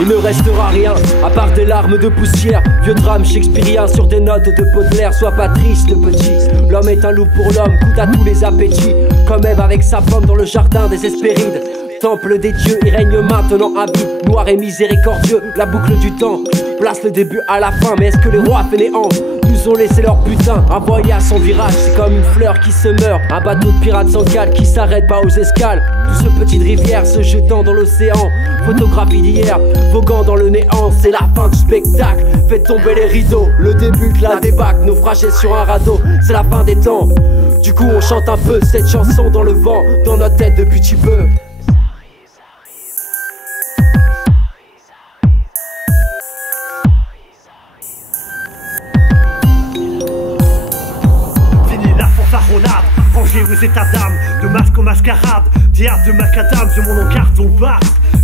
Il ne restera rien à part des larmes de poussière. Vieux drame shakespearien sur des notes de Baudelaire. Sois pas triste petit, l'homme est un loup pour l'homme, goûte à tous les appétits. Comme Ève avec sa pomme dans le jardin des Hespérides. Temple des dieux, il règne maintenant habite, noir et miséricordieux. La boucle du temps place le début à la fin. Mais est-ce que les rois fainéants nous ont laissé leur butin? Un voyage sans virage, c'est comme une fleur qui se meurt. Un bateau de pirates sans cale qui s'arrête pas aux escales. Tout ce petite rivière se jetant dans l'océan. Photographie d'hier, voguant dans le néant. C'est la fin du spectacle, faites tomber les rideaux. Le début de la débâcle, naufragé sur un radeau. C'est la fin des temps, du coup on chante un peu cette chanson dans le vent, dans notre tête depuis petit peu. Rangez vos états d'âme, de masque en mascarade, diable de macadam, de mon en carton basse.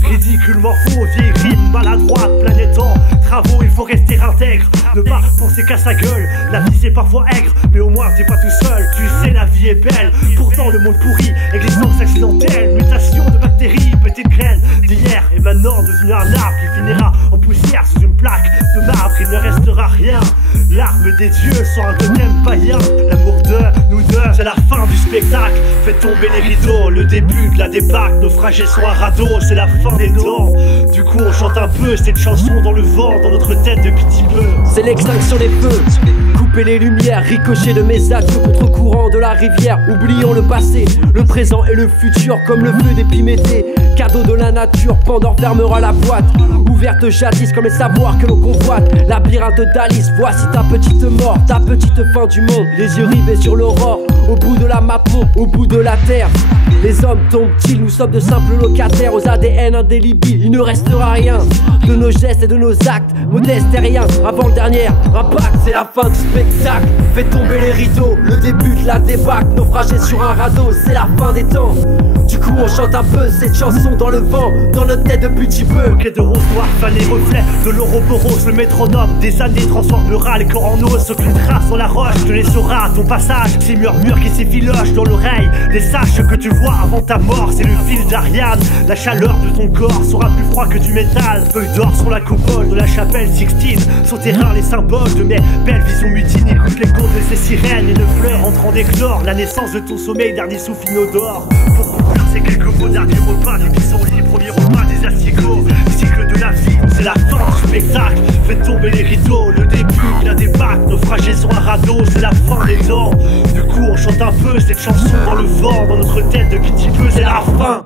Ridiculement faux, vieille rime maladroite, planète en travaux, il faut rester intègre. Ne pas penser qu'à sa gueule, la vie c'est parfois aigre, mais au moins t'es pas tout seul, tu sais la vie est belle. Pourtant le monde pourri, existence accidentelle, mutation de bactéries, petite graine d'hier et maintenant devenu un arbre qui finira en poussière sous une plaque de marbre. Il ne restera rien, l'arme des dieux sans un totem païen. L'amour de nous deux, c'est la fin du spectacle. Faites tomber les rideaux, le début de la débâcle. Naufragés sur un radeau, c'est la fin des temps. Du coup on chante un peu cette chanson dans le vent, dans notre tête depuis petit peu. C'est l'extinction des feux, couper les lumières, ricocher de mes actes contre courant de la rivière. Oublions le passé, le présent et le futur comme le feu d'Épiméthée. Cadeau de la nature, Pandore fermera la boîte. Ouverte jadis comme les savoirs que l'on convoite. Labyrinthe d'Alice, voici ta petite mort, ta petite fin du monde. Les yeux rivés sur l'aurore, au bout de la map, au bout de la terre. Les hommes tombent-ils, nous sommes de simples locataires aux ADN indélébiles. Il ne restera rien de nos gestes et de nos actes, modestes et rien avant le dernier impact. C'est la fin du spectacle, faites tomber les rideaux, le début de la débâcle. Naufragés sur un radeau, c'est la fin des temps. Du coup on chante un peu cette chanson dans le vent, dans notre tête depuis petit peu. Bouquet de roses noires, fan et reflets de l'Ouroboros. Le métronome des années transformera les corps en os. Aucune trace dans la roche te laissera ton passage. Ces murmures qui s'effilochent dans l'oreille des sages que tu vois avant ta mort. C'est le fil d'Ariane, la chaleur de ton corps sera plus froid que du métal. Feuilles d'or sur la coupole de la chapelle Sixtine. Sur terrain les symboles de mes belles visions mutines. Écoute les contes de ces sirènes et de fleurs entrant d'éclore. La naissance de ton sommeil, dernier souffle inodore. Pour conclure ces quelques mots, dernier repas du pissenlit, premier repas des asticots. Cycle de la vie, c'est la fin du spectacle. Faites tomber les rideaux, le début de la débâcle. Naufragés sur un radeau, c'est la fin des temps. Du coup on chante un peu cette chanson dans le vent, dans notre tête depuis petit peu, c'est la fin.